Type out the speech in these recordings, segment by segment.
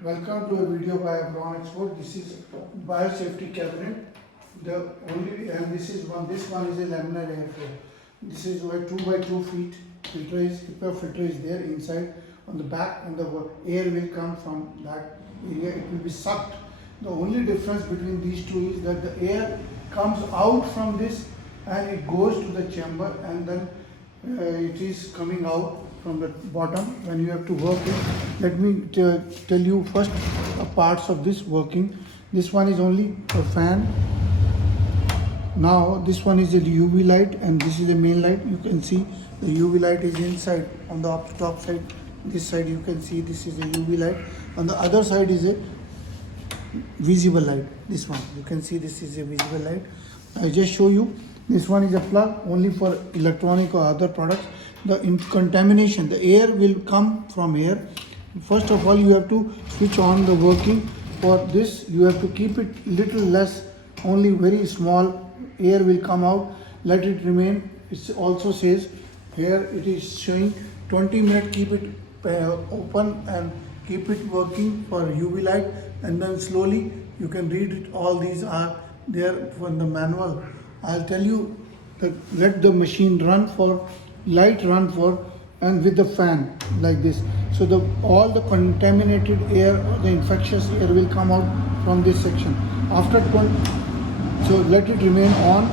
Welcome to a video by Abron Exports. This is Biosafety Cabinet. This one is a laminar airflow. This is where 2x2 feet filter is HEPA filter is there inside on the back, and the air will come from that area. It will be sucked. The only difference between these two is that the air comes out from this and it goes to the chamber, and then it is coming out from the bottom when you have to work it. Let me tell you first parts of this working. This one is only a fan. Now this one is a UV light and this is the main light. You can see the UV light is inside on the top side. This side you can see this is a UV light. On the other side is a visible light. This one you can see this is a visible light. I just show you. This one is a plug only for electronic or other products. The contamination, the air will come from here. First of all, you have to switch on the working. For this, you have to keep it little less, only very small air will come out. Let it remain. It also says here it is showing 20 minutes. Keep it open and keep it working for UV light, and then slowly you can read it. All these are there from the manual. I'll tell you that let the machine run for light run for and with the fan like this. So all the contaminated air or the infectious air will come out from this section. After 20, so let it remain on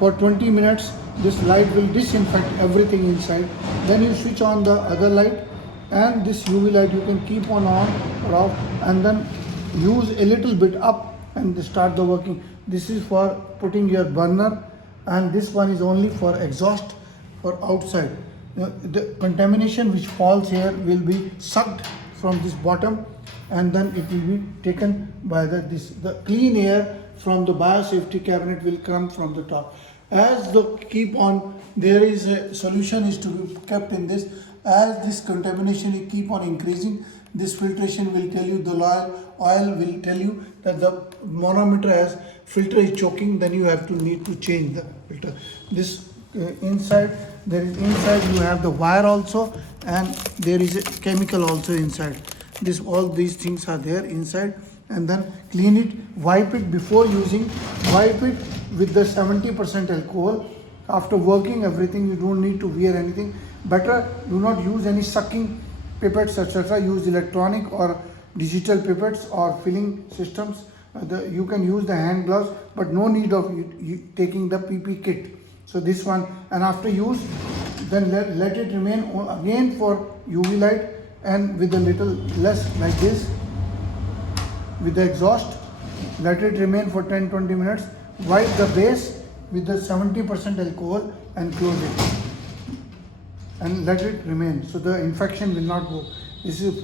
for 20 minutes. This light will disinfect everything inside. Then you switch on the other light, and this UV light you can keep on or off, and then use a little bit up and start the working. This is for putting your burner, and this one is only for exhaust for outside. The contamination which falls here will be sucked from this bottom, and then it will be taken by the clean air from the biosafety cabinet will come from the top. As the keep on, there is a solution is to be kept in this. As this contamination will keep on increasing, this filtration will tell you, the oil will tell you that the manometer as filter is choking, then you have to need to change the filter. This inside you have the wire also, and there is a chemical also inside. All these things are there inside. And then clean it, wipe it before using, wipe it with the 70% alcohol. After working everything, you don't need to wear anything. Better do not use any sucking pipettes etc. Use electronic or digital pipettes or filling systems. You can use the hand gloves, but no need of you taking the PP kit. So this one, and after use, then let it remain again for UV light, and with a little less like this with the exhaust. Let it remain for 10-20 minutes. Wipe the base with the 70% alcohol and close it, and let it remain so the infection will not go. This is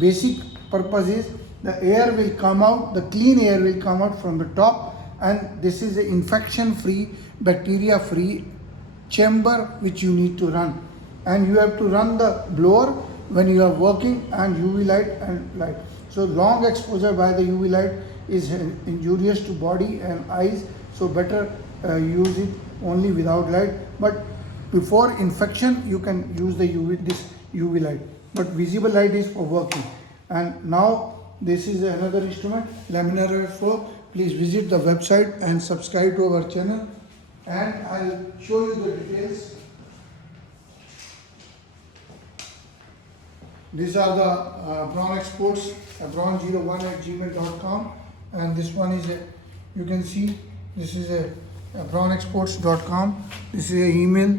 basic purpose is the air will come out, the clean air will come out from the top, and this is an infection free, bacteria free chamber which you need to run. And you have to run the blower when you are working, and UV light and light. So long exposure by the UV light is injurious to body and eyes, so better use it only without light. But before infection you can use the UV light, but visible light is for working. And now this is another instrument, laminar airflow. Please visit the website and subscribe to our channel, and I'll show you the details. These are the Abron Exports, abron01@gmail.com, and this one is you can see this is a abronexports.com. This is a email,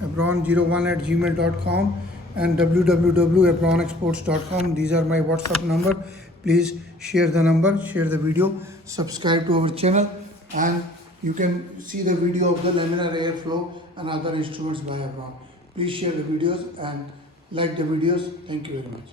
abron01@gmail.com, and www.abronexports.com. These are my WhatsApp number. Please share the number, share the video, subscribe to our channel, and you can see the video of the laminar airflow and other instruments by Abron. Please share the videos and like the videos. Thank you very much.